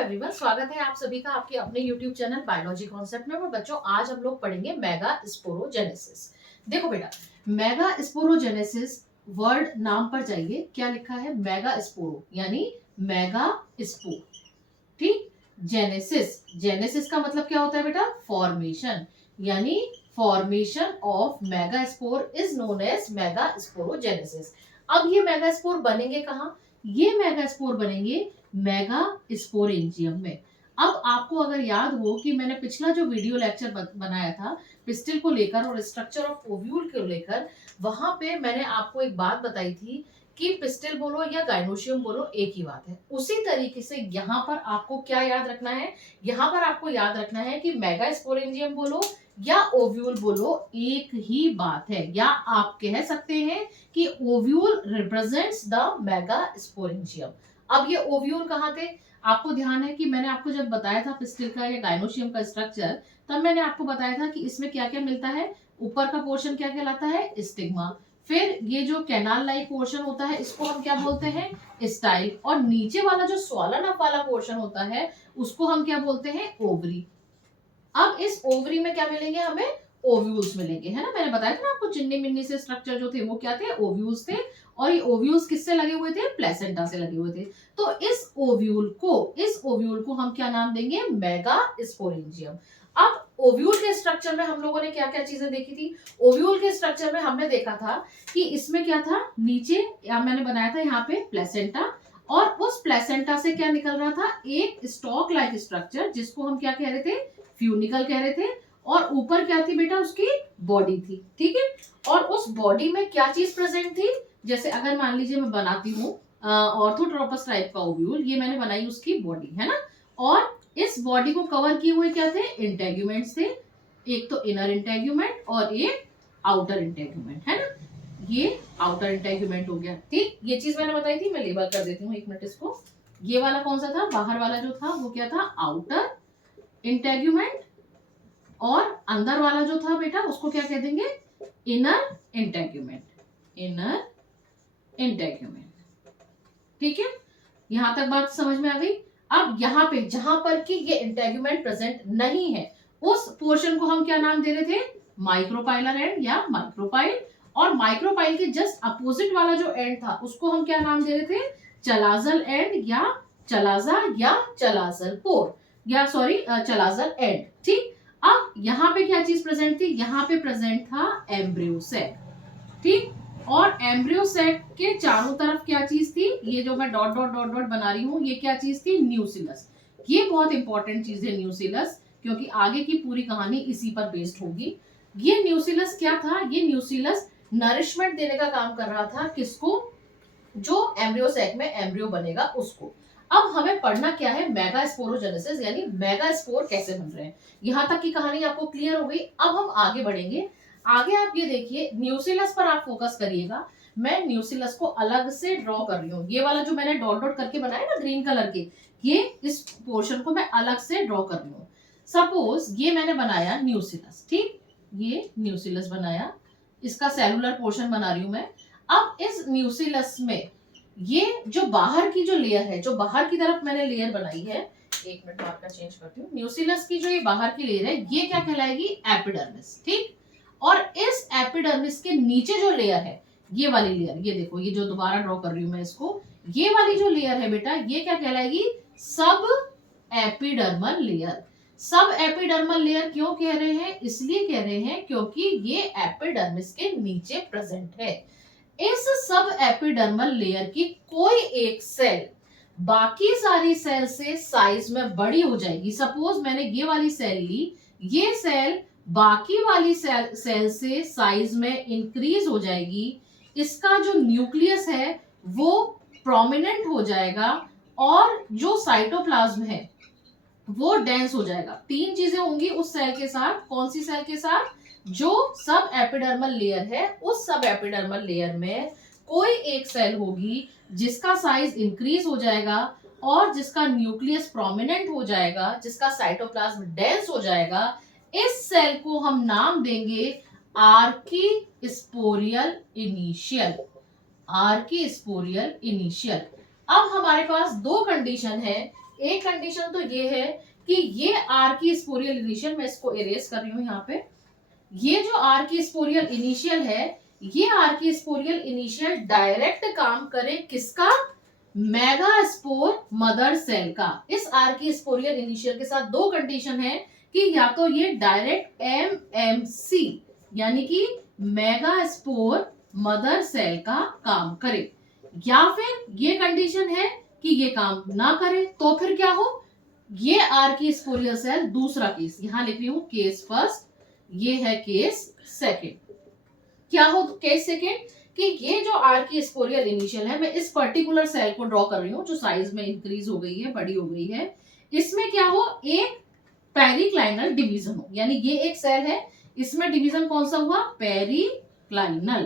Everyone, स्वागत है आप सभी का आपके अपने YouTube चैनल बायोलॉजी कॉन्सेप्ट में। और बच्चों, आज हम लोग पढ़ेंगे मेगा स्पोरोजेनेसिस। देखो बेटा, मेगा स्पोरोजेनेसिस वर्ड नाम पर जाइए, क्या लिखा है? मेगा स्पोरो यानी मेगा स्पोर। ठीक, जेनेसिस, जेनेसिस का मतलब क्या होता है बेटा? फॉर्मेशन, यानी formation of megaspore is known as megasporogenesis. अब ये मेगा स्पोर बनेंगे कहाँ? ये मेगा स्पोर बनेंगे मेगा स्पोरेंजियम में। अब आपको अगर याद हो कि मैंने पिछला जो वीडियो लेक्चर बनाया था पिस्टिल को लेकर और स्ट्रक्चर ऑफ ओव्यूल को लेकर, वहां पे मैंने आपको एक बात बताई थी कि पिस्टिल बोलो या गाइनोशियम बोलो एक ही बात है। उसी तरीके से यहाँ पर आपको क्या याद रखना है? यहाँ पर आपको याद रखना है कि मेगा स्पोरेंजियम बोलो या ओव्यूल बोलो एक ही बात है, या आप कह सकते हैं कि ovule represents the mega sporangium. अब ये ओव्यूल कहाँ थे? आपको ध्यान है कि मैंने आपको जब बताया था पिस्टिल का या गाइनोशियम का स्ट्रक्चर, तब मैंने आपको बताया था कि इसमें क्या क्या मिलता है। ऊपर का पोर्शन क्या कहलाता है? स्टिग्मा। फिर ये जो कैनाल लाइक पोर्शन होता है इसको हम क्या बोलते हैं? स्टाइल। और नीचे वाला जो स्वालन अप वाला पोर्शन होता है उसको हम क्या बोलते हैं? ओवरी। अब इस ओवरी में क्या मिलेंगे हमें? ओव्यूल्स मिलेंगे, है ना। मैंने बताया था ना आपको, चिन्नी मिन्नी से स्ट्रक्चर जो थे वो क्या थे? ओव्यूल्स थे। और ये ओव्यूल्स किससे लगे हुए थे? प्लेसेंटा से लगे हुए थे। तो इस ओव्यूल को हम क्या नाम देंगे? Mega sporangium. अब ओव्यूल के स्ट्रक्चर में हम लोगों ने क्या क्या चीजें देखी थी? ओव्यूल के स्ट्रक्चर में हमने देखा था कि इसमें क्या था? नीचे मैंने बनाया था यहाँ पे प्लेसेंटा, और उस प्लेसेंटा से क्या निकल रहा था? एक स्टॉक लाइक स्ट्रक्चर, जिसको हम क्या कह रहे थे? फ्यूनिकल कह रहे थे। और ऊपर क्या थी बेटा? उसकी बॉडी थी। ठीक है। और उस बॉडी में क्या चीज प्रेजेंट थी? जैसे अगर मान लीजिए मैं बनाती हूँ ऑर्थोट्रोपस टाइप का ओव्यूल, ये मैंने बनाई उसकी बॉडी, है ना। और इस बॉडी को कवर किए हुए क्या थे? इंटेग्यूमेंट्स थे। एक तो इनर इंटेग्यूमेंट और एक आउटर इंटेग्यूमेंट, है ना। ये आउटर इंटेग्यूमेंट हो गया। ठीक, ये चीज मैंने बताई थी। मैं लेबल कर देती हूँ, एक मिनट इसको। ये वाला कौन सा था? बाहर वाला जो था वो क्या था? Outer integument. और अंदर वाला जो था बेटा उसको क्या कह देंगे? Inner integument. Inner integument. ठीक है, यहां तक बात समझ में आ गई। अब यहाँ पे जहां पर कि ये इंटेग्यूमेंट प्रेजेंट नहीं है, उस पोर्शन को हम क्या नाम दे रहे थे? माइक्रोपाइलर एंड या माइक्रोपाइल। और माइक्रोपाइल के जस्ट अपोजिट वाला जो एंड था उसको हम क्या नाम दे रहे थे? चलाजल एंड या चलाजा या चलाजल पोर, या सॉरी चलाजल एंड। ठीक, अब यहाँ पे क्या चीज प्रेजेंट थी? यहाँ पे प्रेजेंट था एम्ब्रियो सेक। ठीक, और एम्ब्रियो सेक के चारों तरफ क्या चीज थी? ये जो मैं डॉट डॉट डॉट डॉट बना रही हूँ, ये क्या चीज थी? न्यूसिलस। ये बहुत इंपॉर्टेंट चीज है न्यूसिलस, क्योंकि आगे की पूरी कहानी इसी पर बेस्ड होगी। ये न्यूसिलस क्या था? ये न्यूसिलस नरिशमेंट देने का काम कर रहा था। किसको? जो एम्ब्रियो सैक में एम्ब्रियो बनेगा उसको। अब हमें पढ़ना क्या है? मेगा स्पोरोजेनेसिस, यानी मेगा स्पोर कैसे बन रहे हैं। यहां तक की कहानी आपको क्लियर हो गई। अब हम आगे बढ़ेंगे। आगे आप ये देखिए, न्यूसिलस पर आप फोकस करिएगा। मैं न्यूसिलस को अलग से ड्रॉ कर रही हूँ। ये वाला जो मैंने डॉट डॉट करके बनाया ना ग्रीन कलर के, ये इस पोर्शन को मैं अलग से ड्रॉ कर रही हूँ। सपोज ये मैंने बनाया न्यूसिलस। ठीक, ये न्यूसिलस बनाया, इसका सेलुलर पोर्शन बना रही हूं मैं। अब इस न्यूसिलस में ये जो बाहर की जो लेयर है, जो बाहर की तरफ मैंने लेयर बनाई है, एक मिनट मार्कर चेंज करती हूँ। न्यूसिलस की जो ये बाहर की लेयर है ये क्या कहलाएगी? एपिडर्मिस। ठीक, और इस एपिडर्मिस के नीचे जो लेयर है, ये वाली लेयर, ये देखो, ये जो दोबारा ड्रॉ कर रही हूं मैं इसको, ये वाली जो लेयर है बेटा ये क्या कहलाएगी? सब एपिडर्मल लेयर। सब एपिडर्मल लेयर क्यों कह रहे हैं? इसलिए कह रहे हैं क्योंकि ये एपिडर्मिस के नीचे प्रेजेंट है। इस सब एपिडर्मल लेयर की कोई एक सेल बाकी सारी सेल से साइज में बड़ी हो जाएगी। सपोज मैंने ये वाली सेल ली, ये सेल बाकी वाली सेल से साइज में इंक्रीज हो जाएगी। इसका जो न्यूक्लियस है वो प्रोमिनेंट हो जाएगा, और जो साइटोप्लाज्म है वो डेंस हो जाएगा। तीन चीजें होंगी उस सेल के साथ। कौन सी सेल के साथ? जो सब एपिडर्मल लेयर है, उस सब एपिडर्मल लेयर में कोई एक सेल होगी जिसका साइज इंक्रीज हो जाएगा और जिसका न्यूक्लियस प्रोमिनेंट हो जाएगा, जिसका साइटोप्लाज्म डेंस हो जाएगा। इस सेल को हम नाम देंगे आर्कीस्पोरियल इनिशियल। आर्कीस्पोरियल इनिशियल। अब हमारे पास दो कंडीशन है। एक कंडीशन तो ये है कि ये आर की स्पोरियल इनिशियल, मैं इसको इरेज कर रही हूं यहाँ पे, ये जो आर की स्पोरियल इनिशियल है, ये आर की स्पोरियल इनिशियल डायरेक्ट काम करे किसका, मेगास्पोर मदर सेल का। इस आर की स्पोरियल इनिशियल के साथ दो कंडीशन है कि या तो ये डायरेक्ट एमएमसी यानी कि मेगास्पोर मदर सेल का काम करे, या फिर ये कंडीशन है कि ये काम ना करे, तो फिर क्या हो, ये आर की स्पोरियल सेल दूसरा केस, यहां लिख रही हूं केस फर्स्ट, ये है केस सेकंड। क्या हो केस सेकंड कि ये जो आर की स्पोरियल इनिशियल है, मैं इस पर्टिकुलर सेल को ड्रॉ कर रही हूं जो साइज में इंक्रीज हो गई है, बड़ी हो गई है, इसमें क्या हो, एक पेरिक्लाइनल डिवीजन हो, यानी ये एक सेल है, इसमें डिवीजन कौन सा हुआ, पेरिक्लाइनल,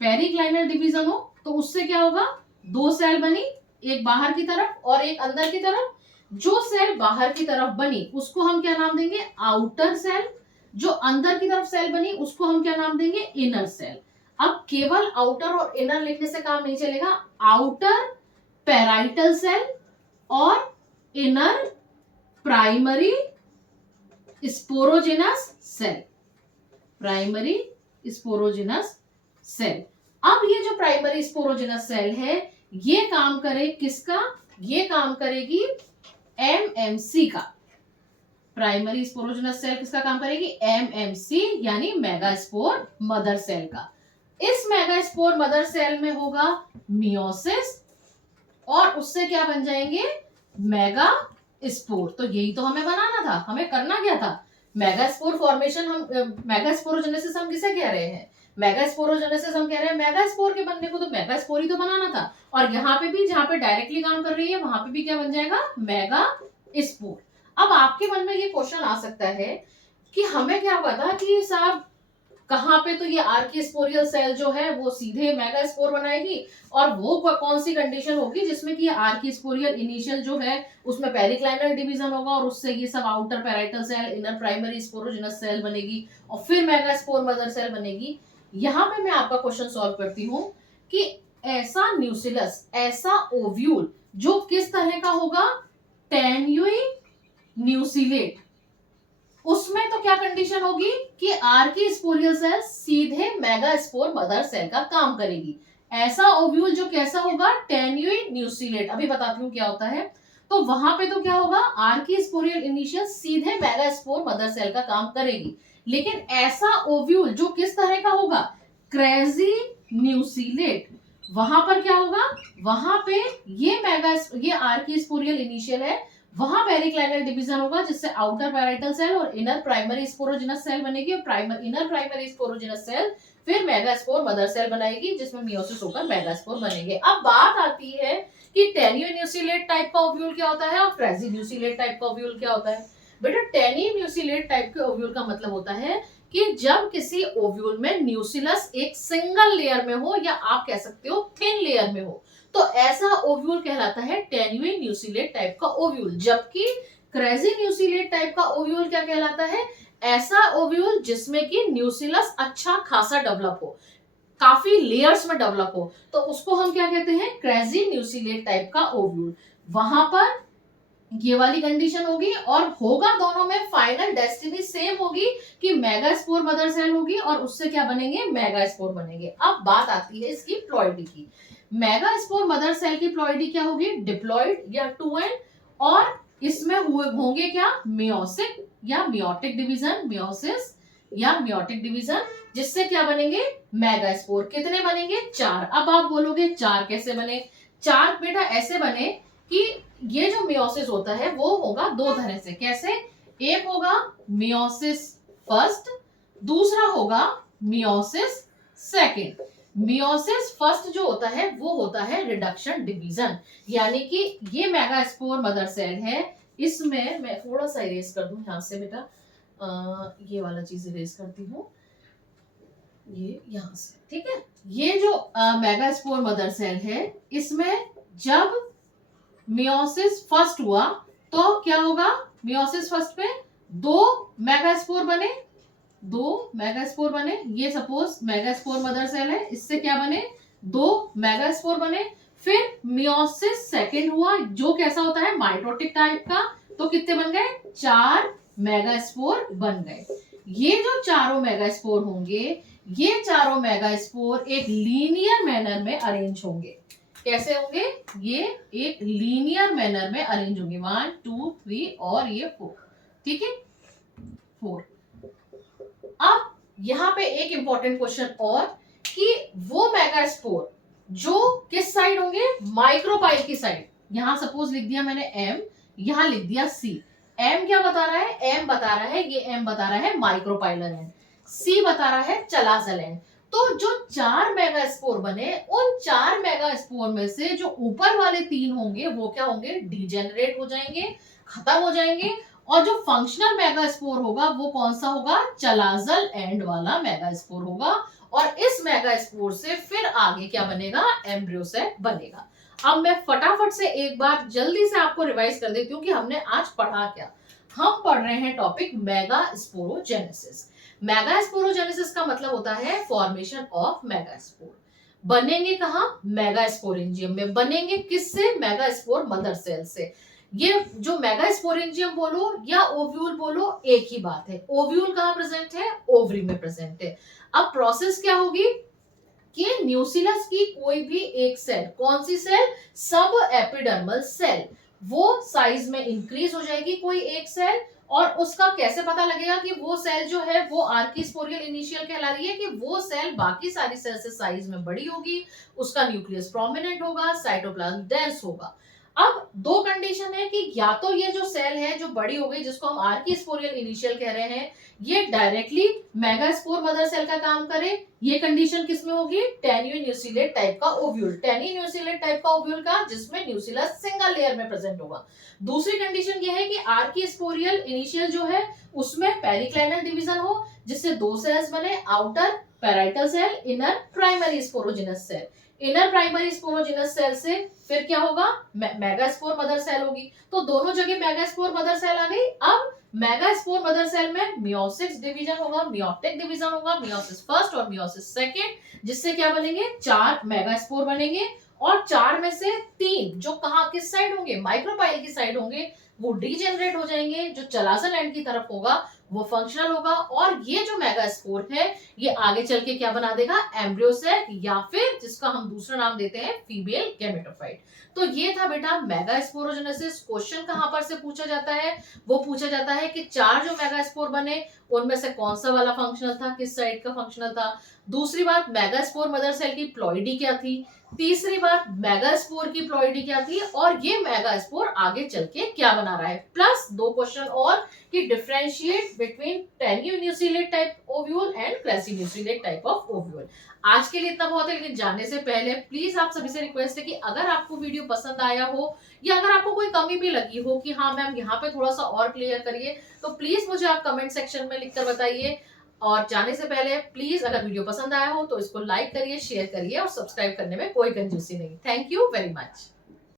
पेरिक्लाइनल डिवीजन हो, तो उससे क्या होगा, दो सेल बनी, एक बाहर की तरफ और एक अंदर की तरफ। जो सेल बाहर की तरफ बनी उसको हम क्या नाम देंगे, आउटर सेल, जो अंदर की तरफ सेल बनी उसको हम क्या नाम देंगे, इनर सेल। अब केवल आउटर और इनर लिखने से काम नहीं चलेगा, आउटर पैराइटल सेल और inner primary sporogenous cell, primary sporogenous cell. अब ये जो प्राइमरी स्पोरोजेनस सेल है ये काम करे किसका, ये काम करेगी एमएमसी का, प्राइमरी स्पोरोजेनस सेल किसका काम करेगी, एमएमसी यानी मेगास्पोर मदर सेल का। इस मेगास्पोर मदर सेल में होगा मियोसिस और उससे क्या बन जाएंगे, मेगा स्पोर। तो यही तो हमें बनाना था, हमें करना क्या था, मेगास्पोर फॉर्मेशन, हम मेगास्पोरोजेनेसिस हम किसे कह रहे हैं, मेगास्पोरोजेनेसिस हम कह रहे हैं मेगास्पोर के बनने को, तो मेगास्पोर ही तो बनाना था। और यहाँ पे भी जहां पे डायरेक्टली काम कर रही है वहां पे भी क्या बन जाएगा, मेगा स्पोर। अब आपके मन में ये क्वेश्चन आ सकता है कि हमें क्या पता कि साहब कहाँ पे तो ये आर्की स्पोरियल सेल जो है वो सीधे मेगा स्पोर बनाएगी, और वो कौन सी कंडीशन होगी जिसमें कि आर्की स्पोरियल इनिशियल जो है उसमें पेरिक्लाइनल डिवीजन होगा और उससे ये सब outer parietal cell, inner primary sporogenous cell बनेगी और फिर मेगा स्पोर मदर सेल बनेगी। यहाँ पे मैं आपका क्वेश्चन सॉल्व करती हूँ कि ऐसा न्यूसिलस, ऐसा ओव्यूल जो किस तरह का होगा, टेन्यूई न्यूसिलेट, उसमें तो क्या कंडीशन होगी कि आर्की स्पोरियल सेल सीधे मेगा स्पोर मदर सेल का काम करेगी। ऐसा ओव्यूल जो कैसा होगा, टेन्यूई न्यूसिलेट, अभी बताती हूँ क्या होता है। तो वहां पे तो क्या होगा, आर्की स्पोरियल इनिशियल सीधे मेगा स्पोर मदर सेल का काम करेगी। लेकिन ऐसा ओव्यूल जो किस तरह का होगा, क्रेजी न्यूसिलेट, वहां पर क्या होगा, वहां पे ये आर्की स्पोरियल इनिशियल है, वहां पेरिक्लाइनल डिवीजन होगा जिससे आउटर पैराइटल सेल और इनर प्राइमरी स्पोरोजेनस सेल बनेगी और इनर प्राइमरी स्पोरोजेनस सेल फिर मेगास्पोर मदर सेल बनाएगी जिसमें मियोसिस होकर मेगास्पोर बनेंगे। अब बात आती है कि टेन्यून्यूसिलेट टाइप का ओव्यूल क्या होता है और क्रेजिन्यूसिलेट टाइप का ओव्यूल क्या होता है। बेटा टेन्यून्यूसिलेट टाइप के ओव्यूल का मतलब होता है कि जब किसी ओव्यूल में न्यूसिलस एक सिंगल लेयर में हो या आप कह सकते हो थिन लेयर में हो, तो ऐसा ओव्यूल कहलाता है टेन्यूई न्यूसिलेट टाइप का ओव्यूल। जबकि क्रेजी न्यूसिलेट टाइप का ओव्यूल क्या कहलाता है, ऐसा ओव्यूल जिसमें कि न्यूसिलस अच्छा खासा डेवलप हो, काफी लेयर्स में डेवलप हो, तो उसको हम क्या कहते हैं, क्रेजी न्यूसिलेट टाइप का ओव्यूल। वहां पर ये वाली कंडीशन होगी और होगा दोनों में फाइनल डेस्टिनी सेम होगी कि मेगास्पोर मदर सेल होगी और उससे क्या बनेंगे, मेगास्पोर बनेंगे। अब बात आती है इसकी प्लॉइडी की। मेगास्पोर मदर सेल की प्लॉइडी क्या होगी, डिप्लॉइड या 2n, और इसमें होंगे क्या, मियोसिक या मियोटिक डिवीजन, मियोसिस या मियोटिक डिवीजन, जिससे क्या बनेंगे, मेगास्पोर। कितने बनेंगे, 4। अब आप बोलोगे 4 कैसे बने, 4 बेटा ऐसे बने कि ये जो मियोसिस होता है वो होगा दो तरह से। कैसे, एक होगा मियोसिस फर्स्ट, दूसरा होगा मियोसिस सेकंड। मियोसिस फर्स्ट जो होता है वो होता है रिडक्शन डिवीजन, यानी कि ये मेगास्पोर मदर सेल है, इसमें मैं थोड़ा सा इरेज कर दूं यहां से बेटा, ये वाला चीज इरेज करती हूँ, ये यहां से, ठीक है। ये जो मेगास्पोर मदर सेल है इसमें जब मियोसिस फर्स्ट हुआ तो क्या होगा, मियोसिस फर्स्ट पे 2 मेगास्पोर बने, 2 मेगास्पोर बने, ये सपोज मेगास्पोर मदर सेल है, इससे क्या बने, 2 मेगास्पोर बने। फिर मियोसिस सेकेंड हुआ, जो कैसा होता है माइटोटिक टाइप का। तो कितने बन गए, 4 मेगास्पोर बन गए। ये जो चारों मेगास्पोर होंगे, ये चारों मेगास्पोर एक लीनियर मैनर में अरेंज होंगे। कैसे होंगे, ये एक लीनियर मैनर में अरेंज होंगे, 1 2 3 और ये 4, ठीक है 4। अब यहां पे एक इंपॉर्टेंट क्वेश्चन और, कि वो मेगास्पोर जो किस साइड होंगे, माइक्रोपाइल की साइड। यहां सपोज लिख दिया मैंने एम, यहां लिख दिया सी। एम क्या बता रहा है, एम बता रहा है, ये एम बता रहा है माइक्रोपाइलर एंड, सी बता रहा है चलाजल एंड। तो जो 4 मेगास्पोर बने, उन 4 मेगास्पोर में से जो ऊपर वाले 3 होंगे वो क्या होंगे, डीजेनरेट हो जाएंगे, खत्म हो जाएंगे। और जो फंक्शनल मेगास्पोर होगा वो कौन सा होगा, चलाजल एंड वाला मेगास्पोर होगा। और इस मेगास्पोर से फिर आगे क्या बनेगा, एम्ब्रियो सेक बनेगा। अब मैं फटाफट से एक बार जल्दी से आपको रिवाइज कर देती हूँ कि हमने आज पढ़ा क्या। हम पढ़ रहे हैं टॉपिक मेगास्पोरोजेनेसिस। मेगास्पोरोजेनेसिस का मतलब होता है फॉर्मेशन ऑफ मेगास्पोर। बनेंगे कहाँ, मेगास्पोरेंजियम में बनेंगे। किससे, मेगास्पोर मदर सेल से। ये जो मेगास्पोरेंजियम बोलो या ओव्यूल बोलो, एक ही बात है। ओव्यूल कहाँ प्रेजेंट है, ओवरी में प्रेजेंट है। अब प्रोसेस क्या होगी कि न्यूसिलस की कोई भी एक सेल, कौन सी सेल, सब एपिडर्मल सेल, वो साइज में इंक्रीज हो जाएगी कोई एक सेल। और उसका कैसे पता लगेगा कि वो सेल जो है वो आर्किस्पोरियल इनिशियल कहला रही है, कि वो सेल बाकी सारी सेल से साइज में बड़ी होगी, उसका न्यूक्लियस प्रोमिनेंट होगा, साइटोप्लाज्म डेंस होगा। अब दो कंडीशन है, कि या तो ये जो सेल है जो बड़ी हो गई, जिसको हम आर्किस्पोरियल इनिशियल कह रहे हैं, ये डायरेक्टली मेगास्पोर मदर सेल का काम करे। ये कंडीशन किसमें होगी, टेन्यून्यूसिलेट टाइप का ओव्यूल, टेन्यून्यूसिलेट टाइप का ओव्यूल का, जिसमें न्यूसिलस सिंगल लेयर में प्रेजेंट होगा। दूसरी कंडीशन ये है कि आर्किस्पोरियल इनिशियल जो है उसमें पेरिक्लाइनल डिवीजन हो, जिससे दो सेल्स बने, outer parietal cell, inner primary sporogenous cell. Inner primary sporogenous cell से फिर क्या होगा, मेगास्पोर मदर सेल होगी। तो दोनों जगह मेगास्पोर मदर सेल आ गई। अब मेगास्पोर मदर सेल में मियोसिस डिवीजन होगा, मियोटिक डिवीजन होगा, मियोसिस फर्स्ट और मियोसिस सेकेंड, जिससे क्या बनेंगे, 4 मेगास्पोर बनेंगे। और 4 में से 3 जो कहा किस साइड होंगे, माइक्रोपाइल की साइड होंगे, वो डीजेनरेट हो जाएंगे। जो चलाजल एंड की तरफ होगा वो फंक्शनल होगा। और ये जो मेगास्पोर है ये आगे चल के क्या बना देगा, एम्ब्रियो सेक, या फिर जिसका हम दूसरा नाम देते हैं फीमेल गैमेटोफाइट। तो ये था बेटा मेगास्पोरोजेनेसिस। क्वेश्चन कहां पर से पूछा जाता है, वो पूछा जाता है कि 4 जो मेगास्पोर बने उनमें से कौन सा वाला फंक्शनल था, किस साइड का फंक्शनल था। दूसरी बात, मेगास्पोर मदर सेल की प्लॉइडी क्या थी। तीसरी बात, मेगास्पोर की प्लॉइडी क्या थी, और ये मेगास्पोर आगे चल के क्या बना रहा है। प्लस 2 क्वेश्चन और, कि differentiate between tenuinucellate type ovule and crassinucellate type of ovule. आज के लिए इतना बहुत है, लेकिन जाने से पहले प्लीज आप सभी से रिक्वेस्ट है कि अगर आपको वीडियो पसंद आया हो, या अगर आपको कोई कमी भी लगी हो कि हाँ मैम यहाँ पे थोड़ा सा और क्लियर करिए, तो प्लीज मुझे आप कमेंट सेक्शन में लिखकर बताइए। और जाने से पहले प्लीज अगर वीडियो पसंद आया हो तो इसको लाइक करिए, शेयर करिए, और सब्सक्राइब करने में कोई कंजूसी नहीं। Thank you very much.